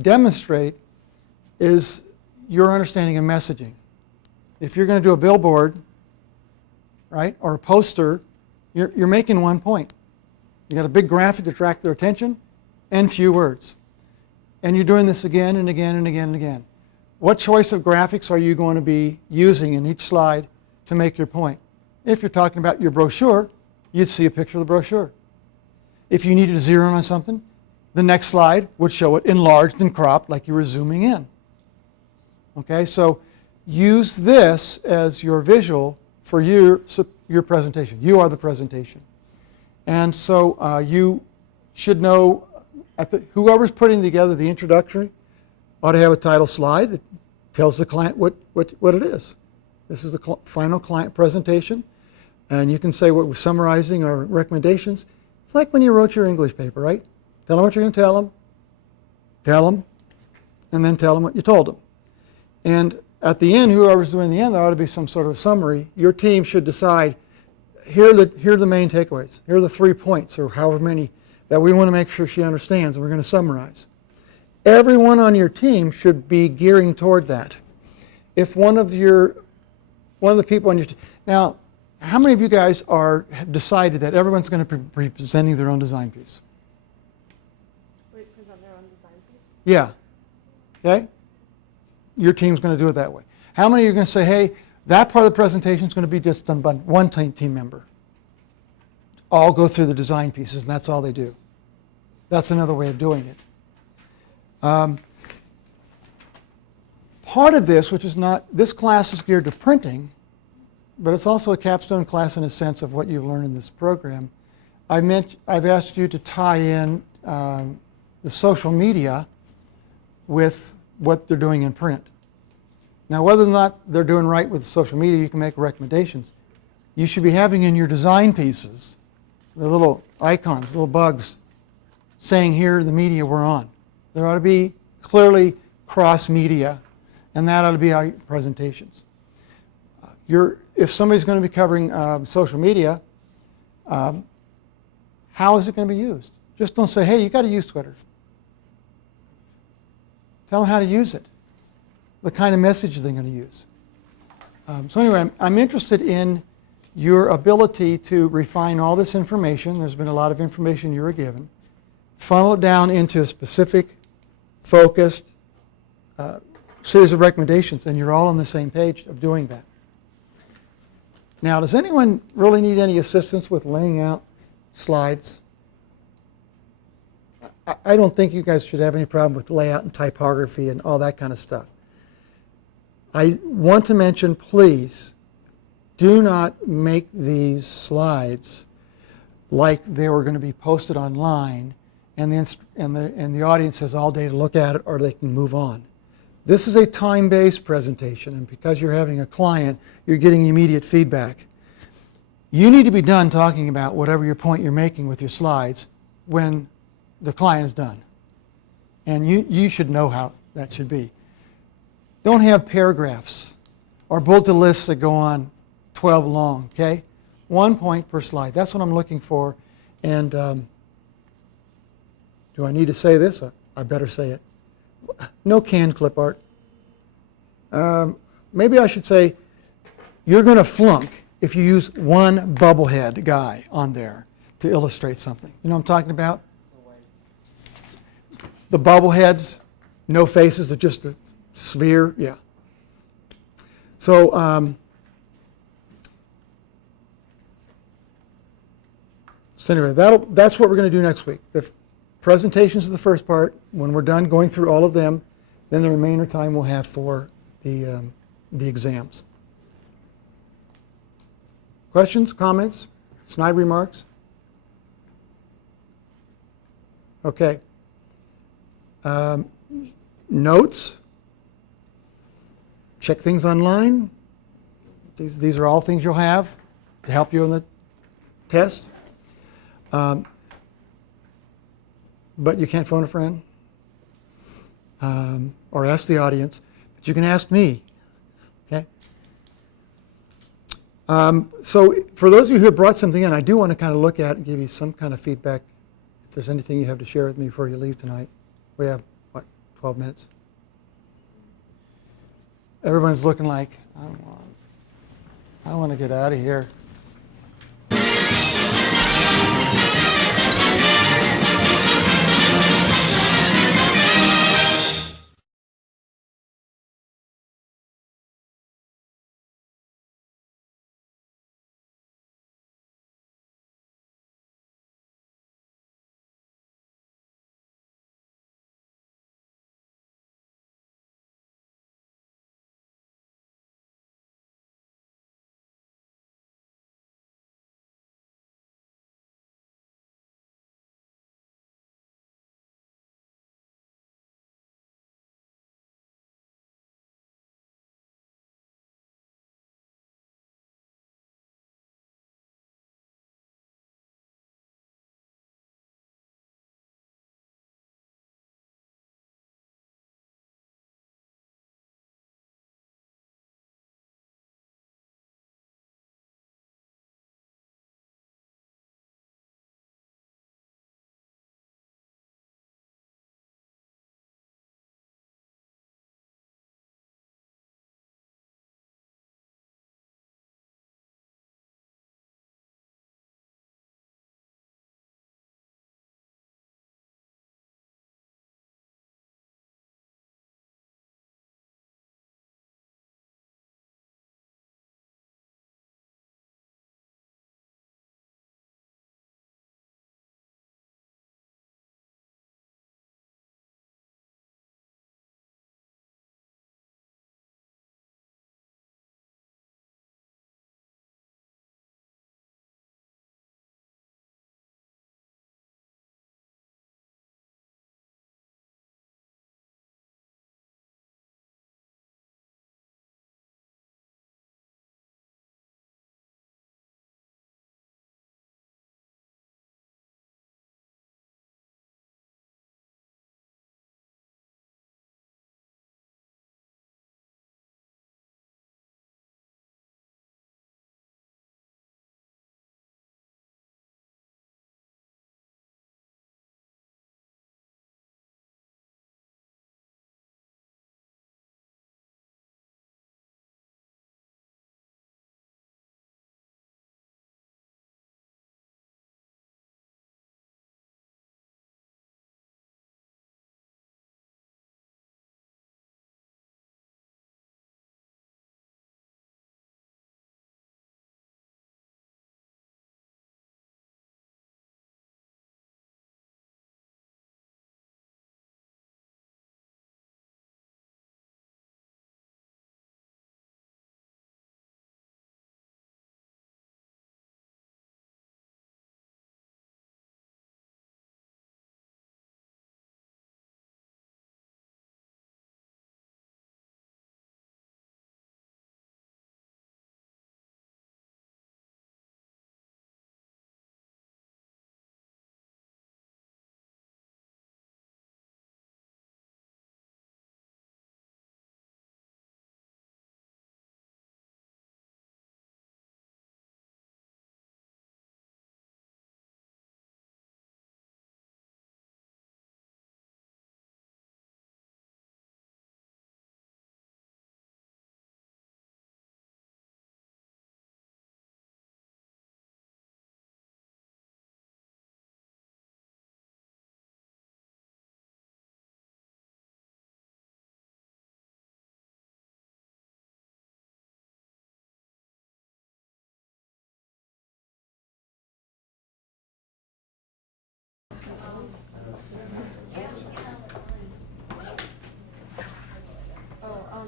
demonstrate is your understanding of messaging. If you're going to do a billboard, right, or a poster, you're making one point. You got a big graphic to attract their attention and few words. And you're doing this again and again and again and again. What choice of graphics are you going to be using in each slide to make your point? If you're talking about your brochure, you'd see a picture of the brochure. If you needed to zero in on something, the next slide would show it enlarged and cropped like you were zooming in. Okay, so use this as your visual for your presentation. You are the presentation. And so you should know, whoever's putting together the introductory ought to have a title slide that tells the client what it is. This is the final client presentation. And you can say what we're summarizing our recommendations. It's like when you wrote your English paper, right? Tell them what you're going to tell them, and then tell them what you told them. And at the end, whoever's doing the end, there ought to be some sort of summary. Your team should decide, here are the main takeaways. Here are the 3 points, or however many, that we want to make sure she understands, and we're going to summarize. Everyone on your team should be gearing toward that. If one of the people on your team, now, how many of you guys have decided that everyone's going to be presenting their own design piece? Wait, present their own design piece? Yeah. Okay? Your team's going to do it that way. How many are going to say, hey, that part of the presentation is going to be just done by one team member? All go through the design pieces, and that's all they do. That's another way of doing it. Part of this, which is not, this class is geared to printing, but it's also a capstone class in a sense of what you've learned in this program. I've asked you to tie in the social media with what they're doing in print. Now, whether or not they're doing right with social media, you can make recommendations. You should be having in your design pieces the little icons, little bugs, saying here the media we're on. There ought to be clearly cross-media, and that ought to be our presentations. If somebody's going to be covering social media, how is it going to be used? Just don't say, hey, you got to use Twitter. Tell them how to use it, the kind of message they're going to use. So anyway, I'm interested in your ability to refine all this information. There's been a lot of information you were given. Funnel it down into a specific, focused series of recommendations, and you're all on the same page of doing that. Now, does anyone really need any assistance with laying out slides? I don't think you guys should have any problem with layout and typography and all that kind of stuff. I want to mention, please, do not make these slides like they were going to be posted online and the audience has all day to look at it, or they can move on. This is a time-based presentation, and because you're having a client, you're getting immediate feedback. You need to be done talking about whatever your point you're making with your slides when the client is done. And you should know how that should be. Don't have paragraphs or bulleted lists that go on 12 long, okay? 1 point per slide. That's what I'm looking for. And Do I need to say this? I better say it. No canned clip art. Maybe I should say you're going to flunk if you use one bubblehead guy on there to illustrate something. You know what I'm talking about? No way. The bubbleheads, no faces, they're just a sphere. Yeah. So anyway, that's what we're going to do next week. The presentations is the first part. When we're done going through all of them, then the remainder time we'll have for the exams. Questions, comments, snide remarks? Okay. Notes. Check things online. These are all things you'll have to help you in the test. But you can't phone a friend or ask the audience. But you can ask me. Okay. So for those of you who have brought something in, I do want to kind of look at and give you some kind of feedback. If there's anything you have to share with me before you leave tonight. We have, what, 12 minutes? Everyone's looking like, I want to get out of here.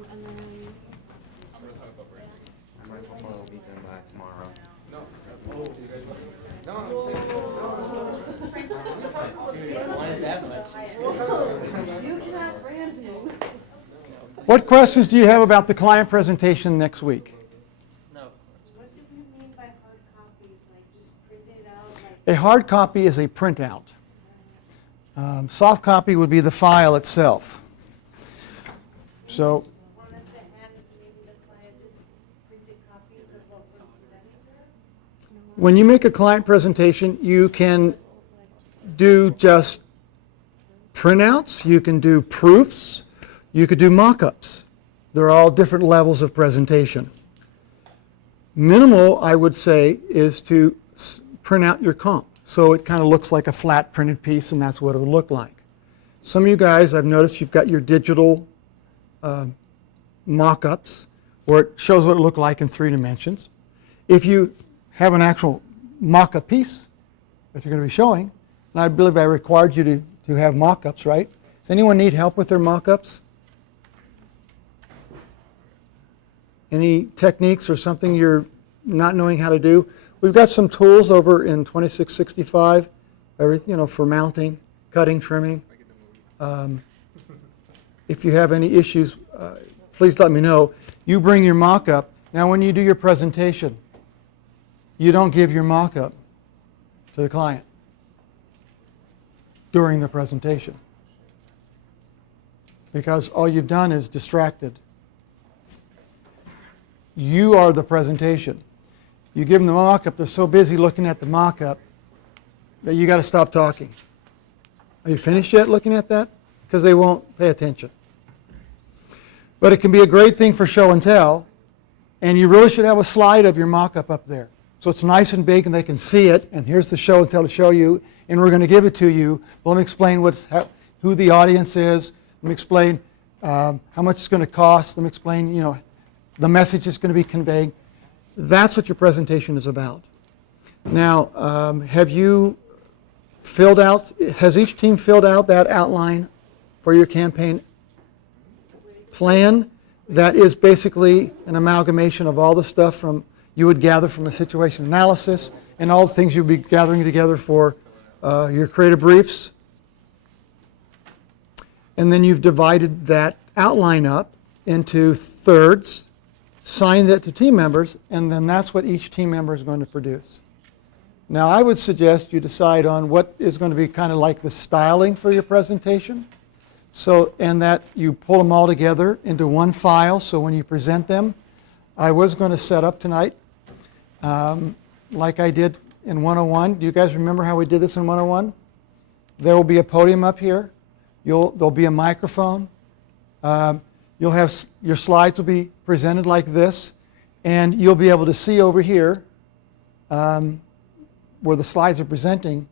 And then, My portfolio will be done by tomorrow. No, I'm saying, Dude, why is that much? You cannot branding. What questions do you have about the client presentation next week? No. what do you mean by hard copies? Like just print it out? Like, A hard copy is a printout. Soft copy would be the file itself. So want us to hand maybe the client just printed copies of what we're presenting to her? when you make a client presentation, you can do just printouts, you can do proofs, you could do mock-ups. They're all different levels of presentation. Minimal, I would say, is to print out your comp. So it kind of looks like a flat printed piece, and that's what it would look like. Some of you guys, I've noticed you've got your digital mock-ups where it shows what it looked like in 3 dimensions. If you have an actual mock-up piece that you're going to be showing, and I believe I required you to have mock-ups, right? Does anyone need help with their mock-ups? Any techniques or something you're not knowing how to do? We've got some tools over in 2665, everything, for mounting, cutting, trimming. If you have any issues, please let me know. You bring your mock-up. Now, when you do your presentation, you don't give your mock-up to the client during the presentation, because all you've done is distracted. You are the presentation. You give them the mock-up, they're so busy looking at the mock-up that you got to stop talking. Are you finished yet looking at that? Because they won't pay attention. But it can be a great thing for show and tell, and you really should have a slide of your mock-up up there. So it's nice and big and they can see it, and here's the show and tell to show you, and we're going to give it to you. But let me explain who the audience is. Let me explain how much it's going to cost. Let me explain, the message is going to be conveyed. That's what your presentation is about. Now, have you filled out, has each team filled out that outline for your campaign plan? That is basically an amalgamation of all the stuff you would gather from a situation analysis and all the things you'd be gathering together for your creative briefs. And then you've divided that outline up into thirds, signed that to team members, and then that's what each team member is going to produce. Now, I would suggest you decide on what is going to be kind of like the styling for your presentation. So, and that you pull them all together into one file, so when you present them, I was going to set up tonight, like I did in 101. Do you guys remember how we did this in 101? There will be a podium up here. There'll be a microphone. You'll have, your slides will be presented like this, and you'll be able to see over here where the slides are presenting,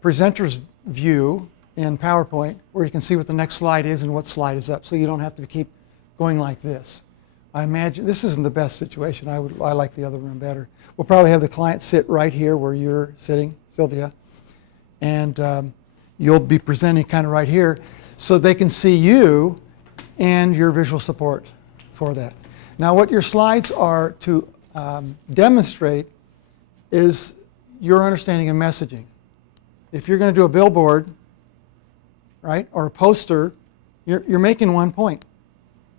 presenter's view in PowerPoint, where you can see what the next slide is and what slide is up, so you don't have to keep going like this. I imagine this isn't the best situation. I like the other room better. We'll probably have the client sit right here where you're sitting, Sylvia, and you'll be presenting kind of right here, so they can see you and your visual support for that. Now, what your slides are to demonstrate is your understanding of messaging. If you're going to do a billboard, right, or a poster, you're making one point.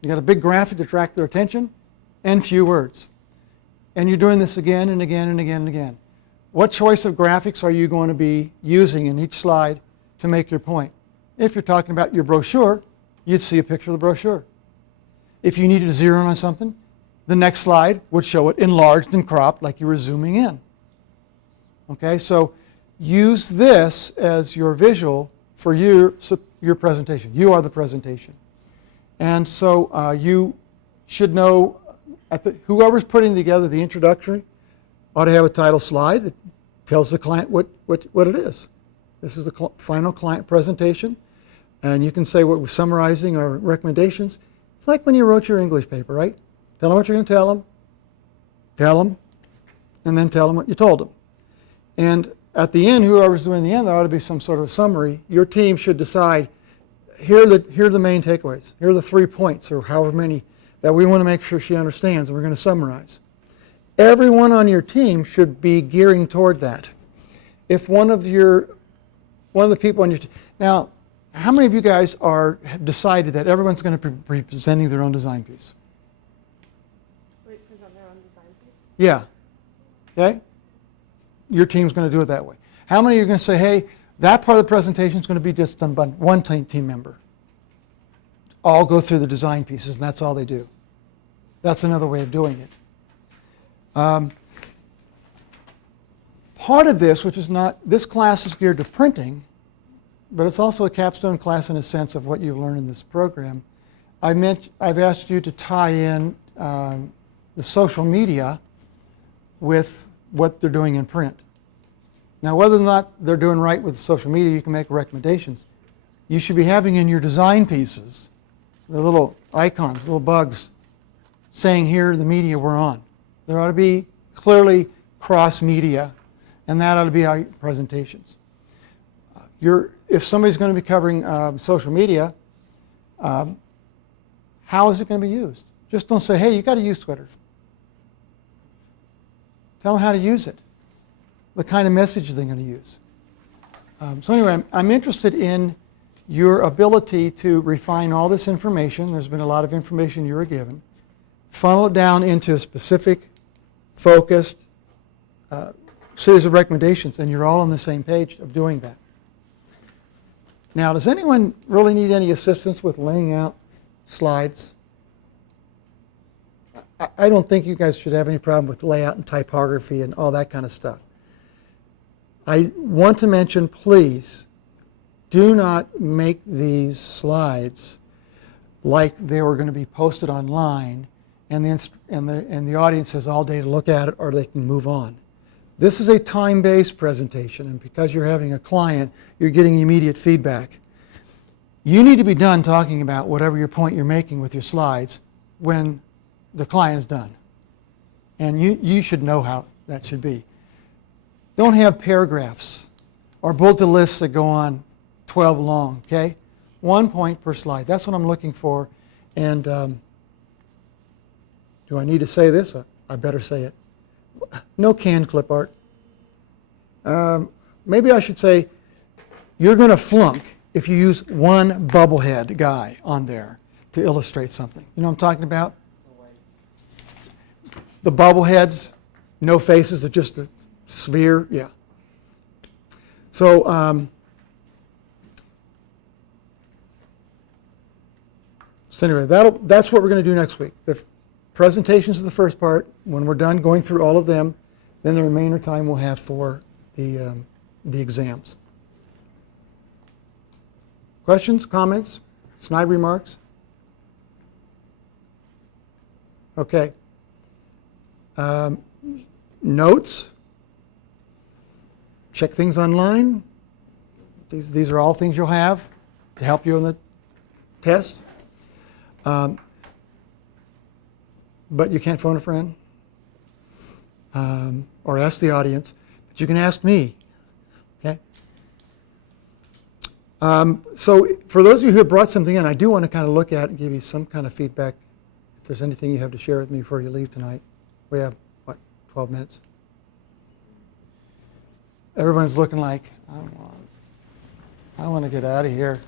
You got a big graphic to attract their attention and few words. And you're doing this again and again and again and again. What choice of graphics are you going to be using in each slide to make your point? If you're talking about your brochure, you'd see a picture of the brochure. If you needed to zero in on something, the next slide would show it enlarged and cropped like you were zooming in. Okay, so use this as your visual for your presentation. You are the presentation. And so you should know, whoever's putting together the introductory ought to have a title slide that tells the client what it is. This is the final client presentation. And you can say what we're summarizing our recommendations. It's like when you wrote your English paper, right? Tell them what you're going to tell them, and then tell them what you told them. And at the end, whoever's doing the end, there ought to be some sort of summary. Your team should decide, here are the main takeaways. Here are the 3 points, or however many, that we want to make sure she understands, and we're going to summarize. Everyone on your team should be gearing toward that. If one of the people on your team, now, how many of you guys have decided that everyone's going to be presenting their own design piece? Wait, present their own design piece? Yeah. Okay? Your team's going to do it that way. How many are going to say, hey, that part of the presentation is going to be just done by one team member? All go through the design pieces, and that's all they do. That's another way of doing it. Part of this, which is not, this class is geared to printing, but it's also a capstone class in a sense of what you've learned in this program. I've asked you to tie in the social media with what they're doing in print. Now, whether or not they're doing right with social media, you can make recommendations. You should be having in your design pieces the little icons, little bugs, saying here the media we're on. There ought to be clearly cross-media, and that ought to be our presentations. If somebody's going to be covering social media, how is it going to be used? Just don't say, hey, you got to use Twitter. Tell them how to use it, the kind of message they're going to use. So anyway, I'm interested in your ability to refine all this information. There's been a lot of information you were given. Funnel it down into a specific, focused series of recommendations, and you're all on the same page of doing that. Now, does anyone really need any assistance with laying out slides? I don't think you guys should have any problem with layout and typography and all that kind of stuff. I want to mention, please, do not make these slides like they were going to be posted online and the audience has all day to look at it, or they can move on. This is a time-based presentation, and because you're having a client, you're getting immediate feedback. You need to be done talking about whatever your point you're making with your slides when the client is done. And you should know how that should be. Don't have paragraphs or bulleted lists that go on 12 long, okay? 1 point per slide. That's what I'm looking for. And do I need to say this? I better say it. No canned clip art. Maybe I should say you're going to flunk if you use one bubblehead guy on there to illustrate something. You know what I'm talking about? The bubbleheads, no faces, they're just a sphere. Yeah. So anyway, that's what we're going to do next week. The presentations is the first part. When we're done going through all of them, then the remainder time we'll have for the exams. Questions, comments, snide remarks? Okay. Notes. Check things online. These are all things you'll have to help you in the test. But you can't phone a friend or ask the audience. But you can ask me. Okay. So for those of you who have brought something in, I do want to kind of look at and give you some kind of feedback. If there's anything you have to share with me before you leave tonight. We have, what, 12 minutes? Everyone's looking like, I want to get out of here.